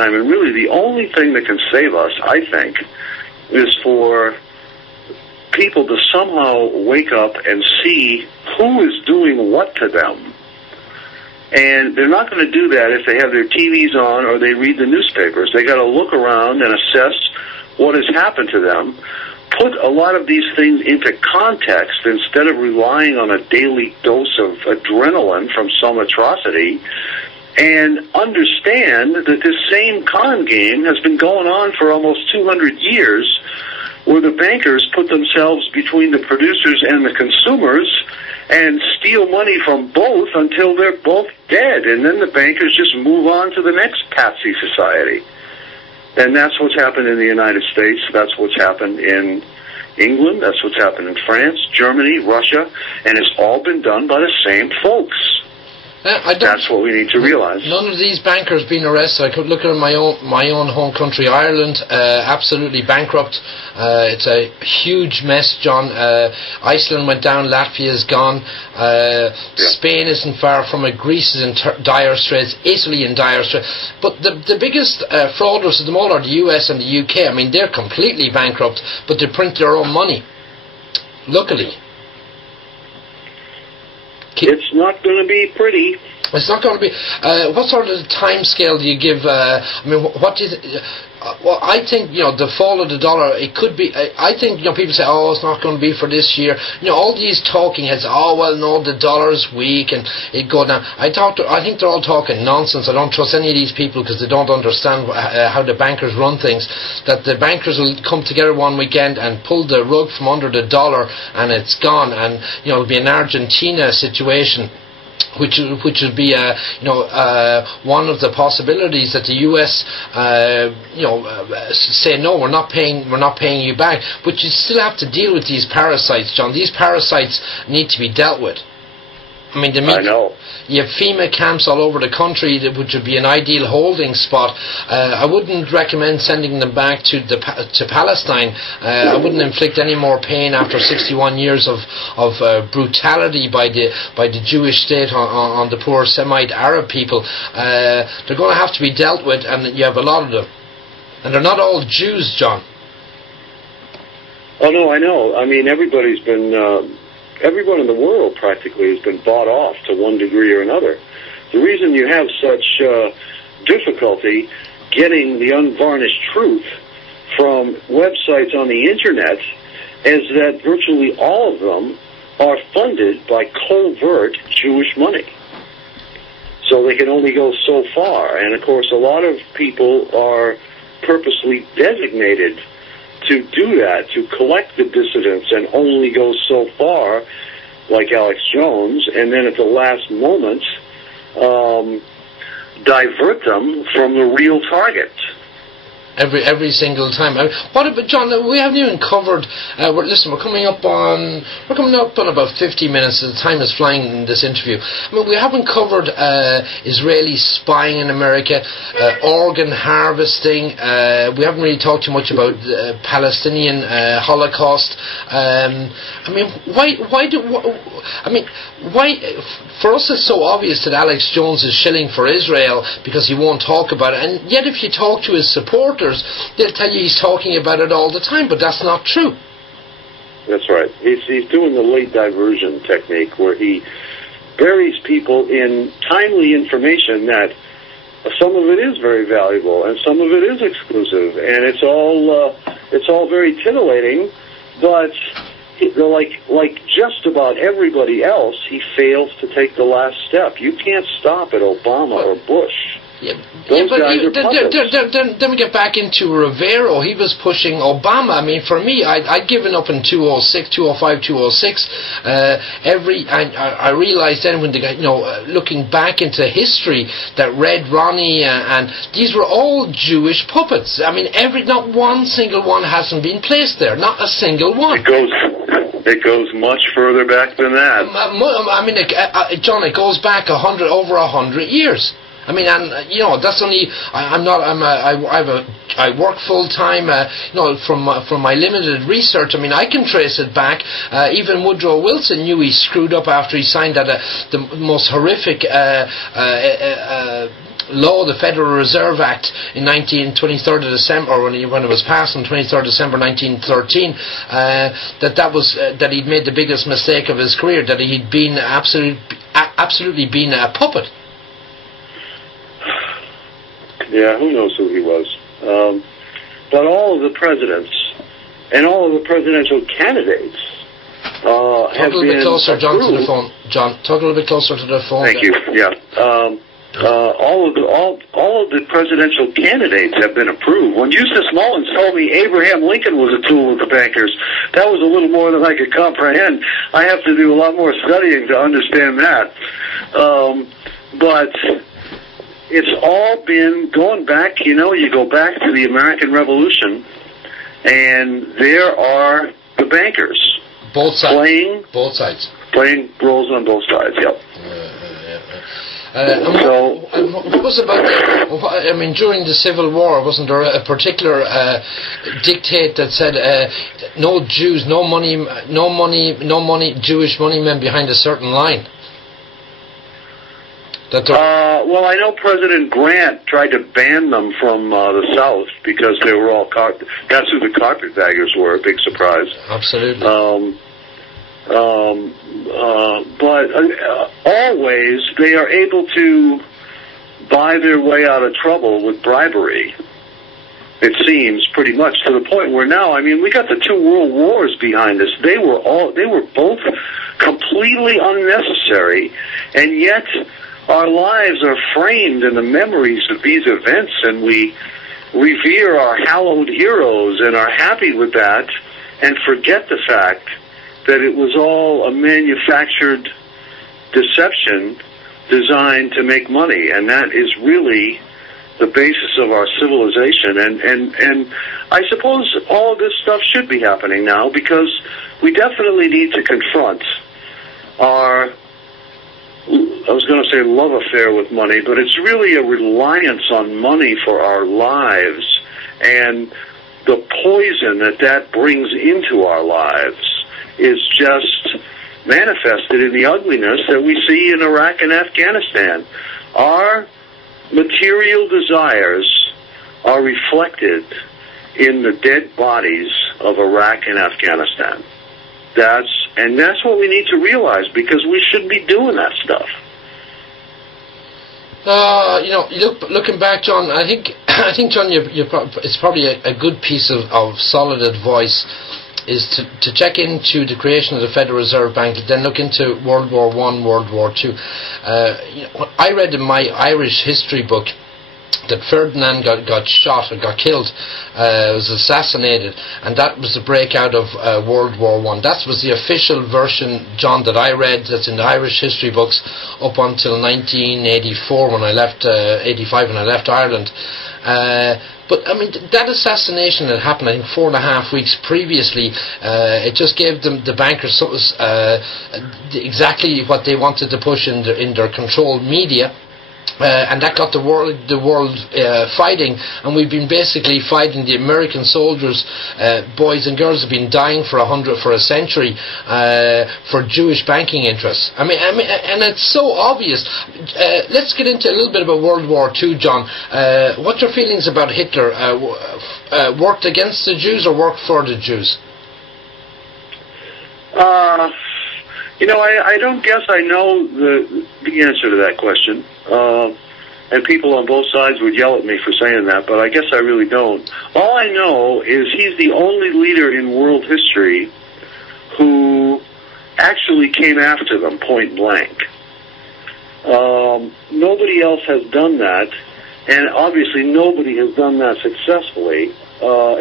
time, and really the only thing that can save us, I think, is for people to somehow wake up and see who is doing what to them. And they're not going to do that if they have their TVs on or they read the newspapers. They got to look around and assess what has happened to them, put a lot of these things into context instead of relying on a daily dose of adrenaline from some atrocity, and understand that this same con game has been going on for almost 200 years, where the bankers put themselves between the producers and the consumers and steal money from both until they're both dead, and then the bankers just move on to the next patsy society. And that's what's happened in the United States. That's what's happened in England. That's what's happened in France, Germany, Russia, and it's all been done by the same folks. That's what we need to realize. None of these bankers being arrested. I could look at my own home country, Ireland, absolutely bankrupt. It's a huge mess, John. Iceland went down, Latvia is gone. Spain isn't far from it. Greece is in dire straits. Italy in dire straits. But the biggest frauders of them all are the US and the UK. I mean, they're completely bankrupt, but they print their own money. Luckily. It's not going to be pretty. It's not going to be. What sort of time scale do you give? I mean, what do you? Well, I think, the fall of the dollar, it could be. I think, people say, oh, it's not going to be for this year. All these talking heads, oh, well, no, the dollar's weak and it go down. I think they're all talking nonsense. I don't trust any of these people because they don't understand how the bankers run things. That the bankers will come together one weekend and pull the rug from under the dollar and it's gone. And, it'll be an Argentina situation. Which would be one of the possibilities that the U.S. Say no, we're not paying you back. But you still have to deal with these parasites, John. These parasites need to be dealt with. I mean, I know. You have FEMA camps all over the country, which would be an ideal holding spot. I wouldn't recommend sending them back to Palestine. I wouldn't inflict any more pain after 61 years of brutality by the Jewish state on the poor Semite Arab people. They're going to have to be dealt with, and you have a lot of them. And they're not all Jews, John. Oh, no, I know. I mean, everybody's been... Everyone in the world practically has been bought off to one degree or another. The reason you have such difficulty getting the unvarnished truth from websites on the Internet is that virtually all of them are funded by covert Jewish money. So they can only go so far. And, of course, a lot of people are purposely designated to do that, to collect the dissidents and only go so far, like Alex Jones, and then at the last moment divert them from the real target. Every single time. What about, John? We haven't even covered. We're coming up on about 50 minutes. The time is flying in this interview. I mean, we haven't covered Israeli spying in America, organ harvesting. We haven't really talked too much about the Palestinian Holocaust. Why? For us, it's so obvious that Alex Jones is shilling for Israel because he won't talk about it. And yet, if you talk to his supporters, they'll tell you he's talking about it all the time, but that's not true. That's right. He's doing the late diversion technique where he buries people in timely information that some of it is very valuable and some of it is exclusive, and it's all very titillating, but like just about everybody else, he fails to take the last step. You can't stop at Obama or Bush. Then we get back into Rivero. He was pushing Obama. I mean, for me, I'd given up in 2006, 2005, 2006. I realized then when looking back into history, that Red Ronnie and these were all Jewish puppets. I mean, not one single one hasn't been placed there. Not a single one. It goes much further back than that. I mean, John, it goes back over 100 years. I mean, and that's only. I work full time. From my limited research, I mean, I can trace it back. Even Woodrow Wilson knew he screwed up after he signed the most horrific law, the Federal Reserve Act, in 23rd of December, when it was passed on 23rd of December 1913, that he'd made the biggest mistake of his career, that he'd been absolutely been a puppet. Yeah, who knows who he was. But all of the presidents and all of the presidential candidates Talk a little bit closer, John, to the phone. John, talk a little bit closer to the phone. Thank you. Yeah. All of the presidential candidates have been approved. When Eustace Mullins told me Abraham Lincoln was a tool of the bankers, that was a little more than I could comprehend. I have to do a lot more studying to understand that. But it's all been going back. You know, you go back to the American Revolution, and there are the bankers. Both sides. Playing roles on both sides, yep. What was about, I mean, during the Civil War, wasn't there a particular dictate that said no Jews, no money, Jewish money men behind a certain line? Well, I know President Grant tried to ban them from the South because they were all that's who the carpetbaggers were. A big surprise. Absolutely. But always they are able to buy their way out of trouble with bribery. It seems pretty much to the point where now, I mean, we got the 2 world wars behind us. They were both completely unnecessary, and yet our lives are framed in the memories of these events, and we revere our hallowed heroes and are happy with that, and forget the fact that it was all a manufactured deception designed to make money, and that is really the basis of our civilization. And I suppose all of this stuff should be happening now, because we definitely need to confront our, I was going to say love affair with money, but it's really a reliance on money for our lives, and the poison that brings into our lives is just manifested in the ugliness that we see in Iraq and Afghanistan. Our material desires are reflected in the dead bodies of Iraq and Afghanistan. That's what we need to realize, because we shouldn't be doing that stuff. Looking back, John, I think John, it's probably a good piece of solid advice is to check into the creation of the Federal Reserve Bank, then look into World War I, World War II. I read in my Irish history book that Ferdinand got shot or got killed, was assassinated, and that was the breakout of World War I. That was the official version, John, that I read, that's in the Irish history books up until 1984 when I left, 85 when I left Ireland. But, I mean, that assassination had happened, I think, 4.5 weeks previously. It just gave them, the bankers, exactly what they wanted to push in their controlled media. And that got the world fighting, and we've been basically fighting. The American soldiers, boys and girls, have been dying for a century for Jewish banking interests. I mean, and it's so obvious. Let's get into a little bit about World War II, John. What's your feelings about Hitler? Worked against the Jews or worked for the Jews? I don't guess I know the answer to that question. And people on both sides would yell at me for saying that, but I guess I really don't. All I know is he's the only leader in world history who actually came after them point blank. Nobody else has done that, and obviously nobody has done that successfully,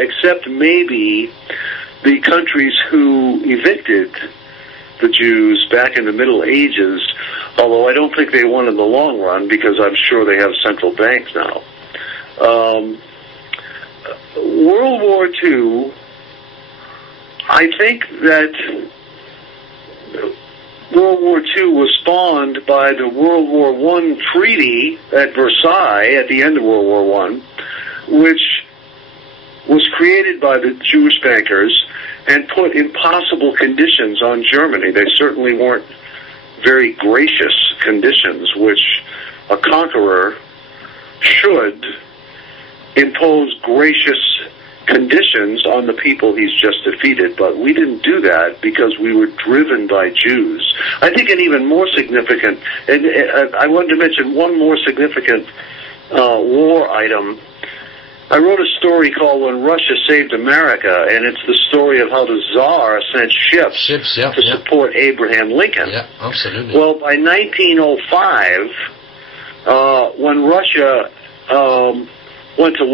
except maybe the countries who evicted the Jews back in the Middle Ages, although I don't think they won in the long run, because I'm sure they have central banks now. World War II, I think that World War II was spawned by the World War I treaty at Versailles at the end of World War I, which was created by the Jewish bankers and put impossible conditions on Germany. They certainly weren't very gracious conditions, which a conqueror should impose gracious conditions on the people he's just defeated, but we didn't do that because we were driven by Jews. I think an even more significant, and I wanted to mention one more significant war item. I wrote a story called When Russia Saved America, and it's the story of how the Tsar sent ships to support Abraham Lincoln. Yeah, absolutely. Well, by 1905, when Russia went to